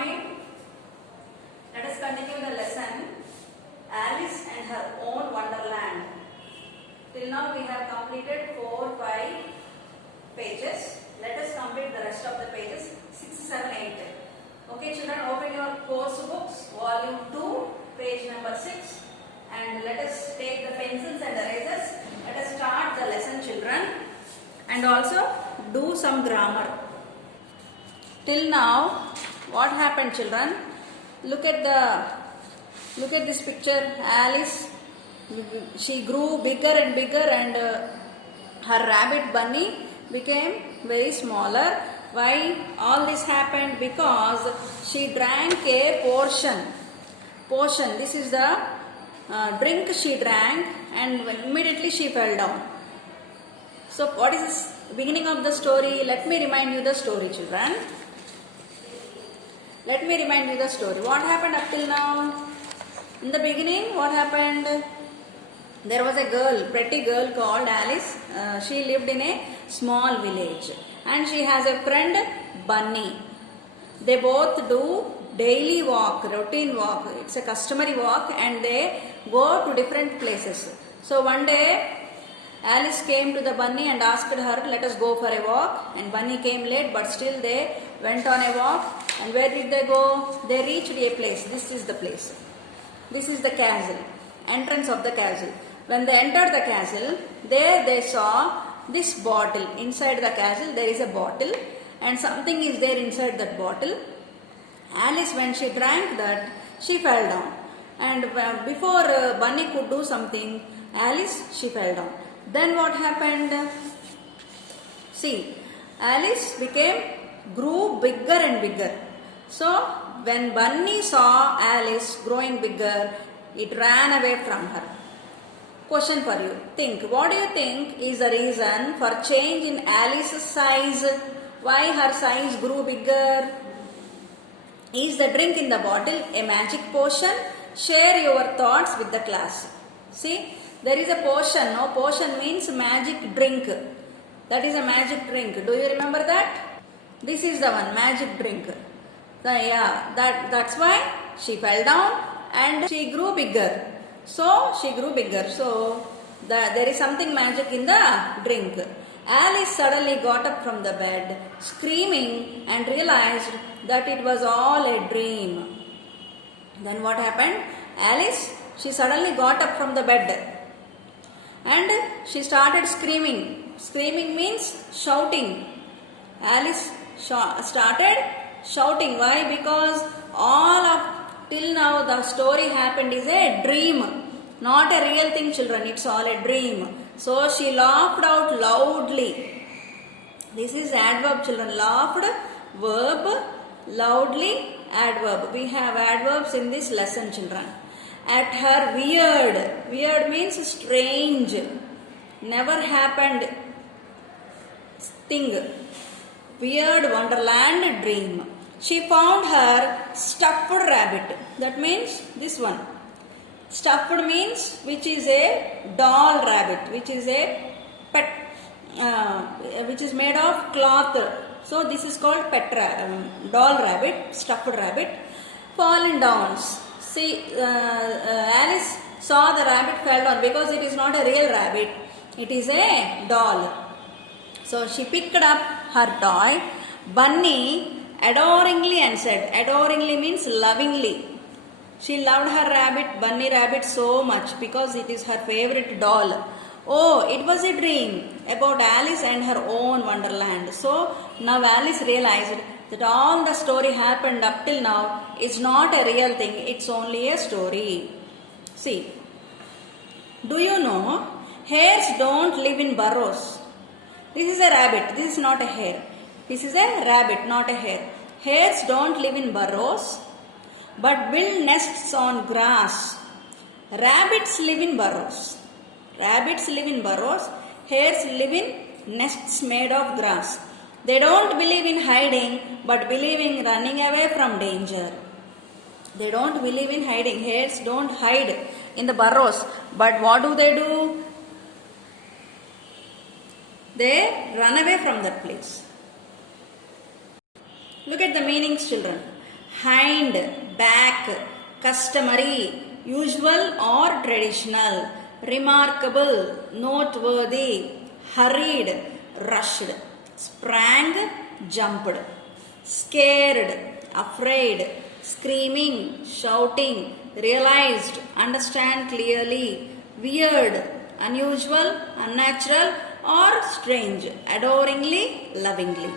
morning. Let us continue the lesson Alice and her own wonderland. Till now we have completed 4, 5 pages. Let us complete the rest of the pages 6, 7, 8. Okay children, open your course books, volume 2, page number 6, and let us take the pencils and erasers. Let us start the lesson children, and also do some grammar. Till now what happened children? Look at this picture. Alice, she grew bigger and bigger, and her rabbit bunny became very smaller. Why all this happened? Because she drank a potion. This is the drink she drank, and immediately she fell down. So what is this beginning of the story? Let me remind you the story children. Let me remind you the story. What happened up till now? In the beginning, what happened? There was a girl, pretty girl called Alice. She lived in a small village, and she has a friend Bunny. They both do daily walk, routine walk. It's a customary walk, and they go to different places. So one day Alice came to the bunny and asked her, let us go for a walk. And bunny came late, but still they went on a walk. And where did they go? They reached a place. This is the place. This is the castle, entrance of the castle. When they entered the castle, there they saw this bottle. Inside the castle there is a bottle, and something is there inside that bottle. Alice, when she drank that, she fell down. And before bunny could do something, Alice, she fell down. Then what happened? See, Alice grew bigger and bigger. So when bunny saw Alice growing bigger, it ran away from her. Question for you. Think. What do you think is the reason for change in Alice's size? Why her size grew bigger? Is the drink in the bottle a magic potion? Share your thoughts with the class. See, there is a potion. No, potion means magic drink. That is a magic drink. Do you remember that? This is the one, magic drink. That's why she fell down and she grew bigger. So she grew bigger. So there is something magic in the drink. Alice suddenly got up from the bed, screaming, and realized that it was all a dream. Then what happened? Alice, she suddenly got up from the bed and she started screaming. Screaming means shouting. Alice started shouting. Why? Because till now the story happened is a dream, not a real thing children. It's all a dream. So she laughed out loudly. This is adverb children. Laughed, verb, loudly, adverb. We have adverbs in this lesson children. At her weird. Weird means strange, never happened thing. Weird wonderland dream. She found her stuffed rabbit. That means this one. Stuffed means which is a doll rabbit, which is a pet, which is made of cloth. So this is called doll rabbit, stuffed rabbit. Fallen down. See, Alice saw the rabbit fell down because it is not a real rabbit. It is a doll. So she picked up her toy, Bunny, adoringly, and said, adoringly means lovingly. She loved her rabbit, Bunny rabbit, so much because it is her favorite doll. Oh, it was a dream about Alice and her own wonderland. So now Alice realized that all the story happened up till now is not a real thing. It's only a story. See, do you know hares don't live in burrows? This is a rabbit. This is not a hare. This is a rabbit, not a hare. Hares don't live in burrows, but build nests on grass. Rabbits live in burrows. Rabbits live in burrows. Hares live in nests made of grass. They don't believe in hiding, but believe in running away from danger. They don't believe in hiding. Hares don't hide in the burrows. But what do? They run away from that place. Look at the meanings, children. hind, back, customary, usual or traditional, remarkable, noteworthy, hurried, rushed, sprang, jumped, scared, afraid, screaming, shouting, realized, understand clearly, weird, unusual, unnatural, or strange, adoringly, lovingly.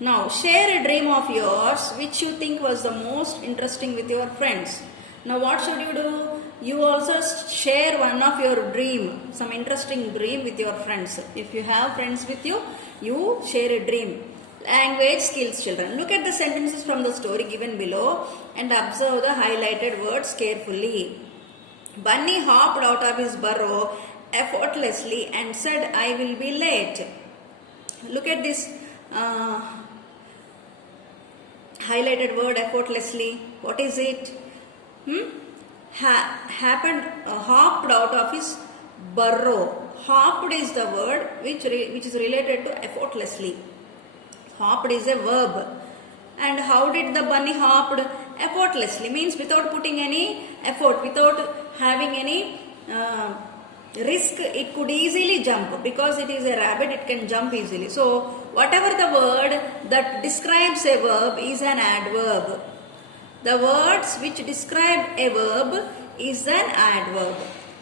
Now, share a dream of yours which you think was the most interesting with your friends. Now, what should you do? You also share one of your dream, some interesting dream with your friends. If you have friends with you, you share a dream. Language skills, children. Look at the sentences from the story given below and observe the highlighted words carefully. Bunny hopped out of his burrow effortlessly and said, I will be late. Look at this highlighted word effortlessly. What is it? Hopped out of his burrow. Hopped is the word which is related to effortlessly. Hopped is a verb. And how did the bunny hopped? Effortlessly means without putting any effort, without having any risk. It could easily jump because it is a rabbit, it can jump easily. So whatever the word that describes a verb is an adverb. The words which describe a verb is an adverb.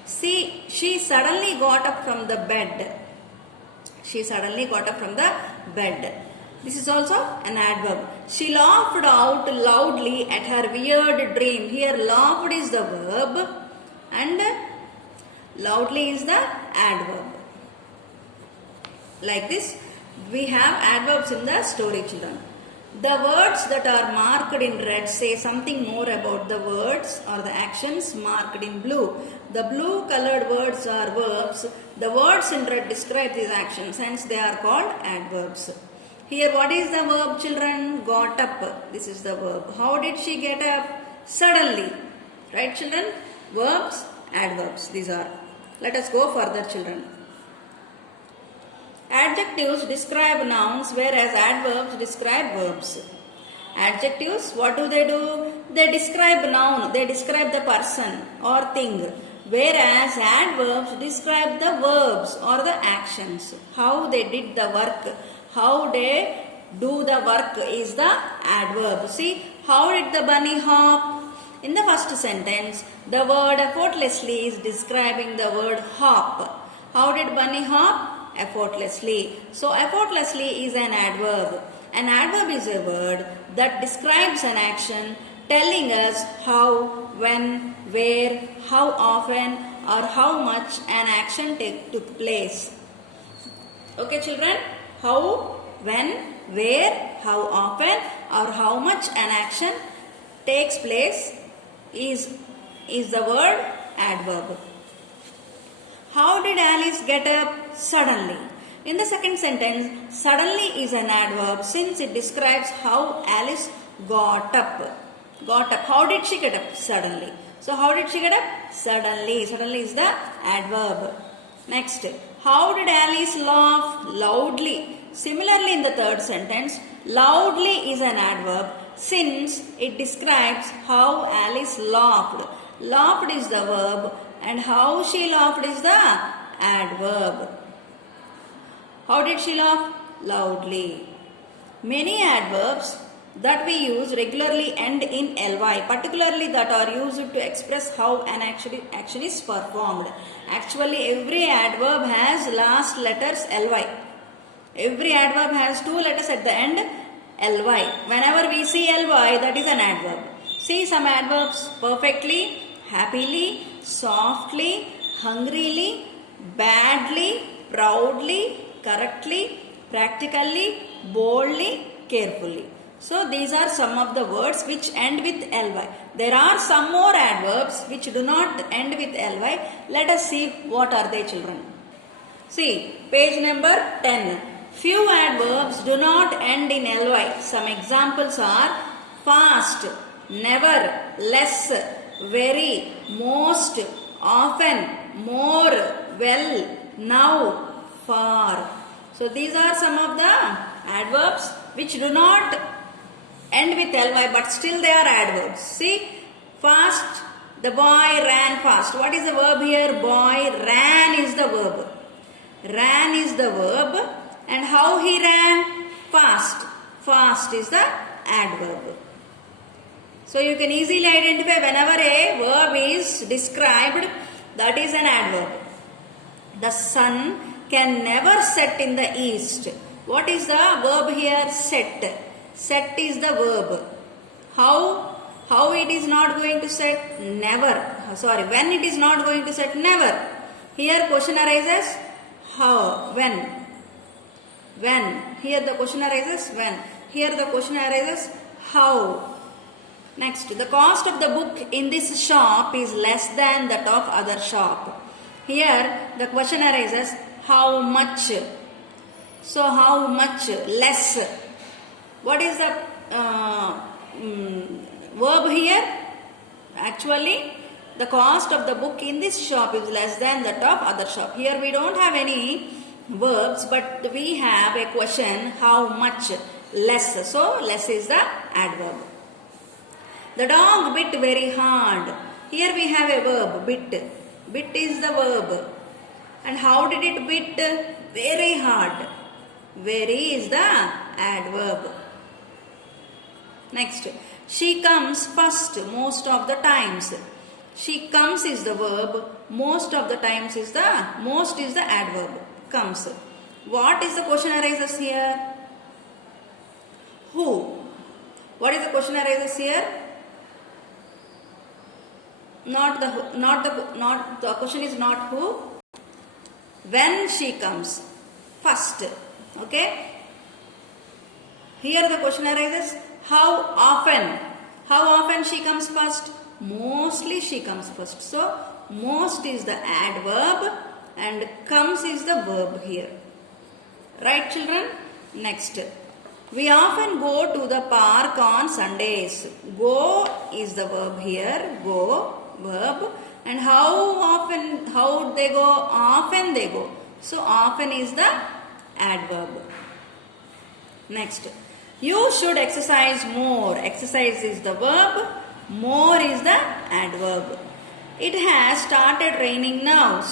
See, she suddenly got up from the bed. She suddenly got up from the bed. This is also an adverb. She laughed out loudly at her weird dream. Here laughed is the verb and loudly is the adverb. Like this, we have adverbs in the story, children. The words that are marked in red say something more about the words or the actions marked in blue. The blue colored words are verbs. The words in red describe these actions, hence they are called adverbs. Here, what is the verb, children? Got up. This is the verb. How did she get up? Suddenly. Right, children? Verbs, adverbs. These are. Let us go further, children. Adjectives describe nouns, whereas adverbs describe verbs. Adjectives, what do? They describe noun. They describe the person or thing. Whereas adverbs describe the verbs or the actions. How they did the work. How they do the work is the adverb. See, how did the bunny hop? In the first sentence, the word effortlessly is describing the word hop. How did bunny hop? Effortlessly. So, effortlessly is an adverb. An adverb is a word that describes an action telling us how, when, where, how often or how much an action took place. Okay, children? How, when, where, how often or how much an action takes place is the word adverb. How did Alice get up? Suddenly. In the second sentence, suddenly is an adverb since it describes how Alice got up. Got up. How did she get up? Suddenly. So how did she get up? Suddenly. Suddenly is the adverb. Next. How did Alice laugh? Loudly. Similarly, in the third sentence, loudly is an adverb since it describes how Alice laughed. Laughed is the verb and how she laughed is the adverb. How did she laugh? Loudly. Many adverbs that we use regularly end in ly, particularly that are used to express how an action is performed. Actually, every adverb has last letters ly. Every adverb has two letters at the end, ly. Whenever we see ly, that is an adverb. See some adverbs: perfectly, happily, softly, hungrily, badly, proudly, correctly, practically, boldly, carefully. So these are some of the words which end with ly. There are some more adverbs which do not end with ly. Let us see what are they, children. See, page number 10. Few adverbs do not end in ly. Some examples are fast, never, less, very, most, often, more, well, now, far. So these are some of the adverbs which do not end with ly, but still they are adverbs. See, fast, the boy ran fast. What is the verb here? Boy ran is the verb. Ran is the verb. And how he ran? Fast. Fast is the adverb. So you can easily identify whenever a verb is described, that is an adverb. The sun can never set in the east. What is the verb here? Set. Set is the verb. How it is not going to set? Never. Sorry, when it is not going to set? Never. Here question arises. How? When? When. Here the question arises. When. Here the question arises. How? Next, the cost of the book in this shop is less than that of other shop. Here the question arises. How much? So how much? Less. What is the verb here? Actually, the cost of the book in this shop is less than that of other shop. Here we don't have any verbs, but we have a question, how much? Less. So less is the adverb. The dog bit very hard. Here we have a verb, bit. Bit is the verb. And how did it bit? Very hard. Very is the adverb. Next, she comes first most of the times. She comes is the verb. Most of the times is the, most is the adverb. Comes. What is the question arises here? Who? What is the question arises here? The question is not who. When she comes first. Okay. Here the question arises. How often? How often she comes first? Mostly she comes first. So most is the adverb and comes is the verb here. Right, children? Next. We often go to the park on Sundays. Go is the verb here. Go, verb. And how often, how they go? Often they go. So often is the adverb. Next. You should exercise more. Exercise is the verb. More is the adverb. It has started raining now.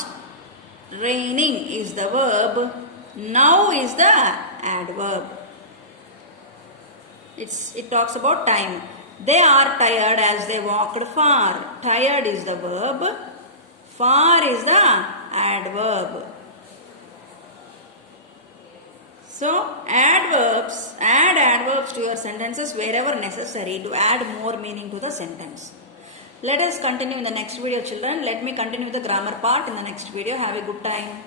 Raining is the verb. Now is the adverb. It talks about time. They are tired as they walked far. Tired is the verb. Far is the adverb. So add adverbs to your sentences wherever necessary to add more meaning to the sentence. Let us continue in the next video, children. Let me continue the grammar part in the next video. Have a good time.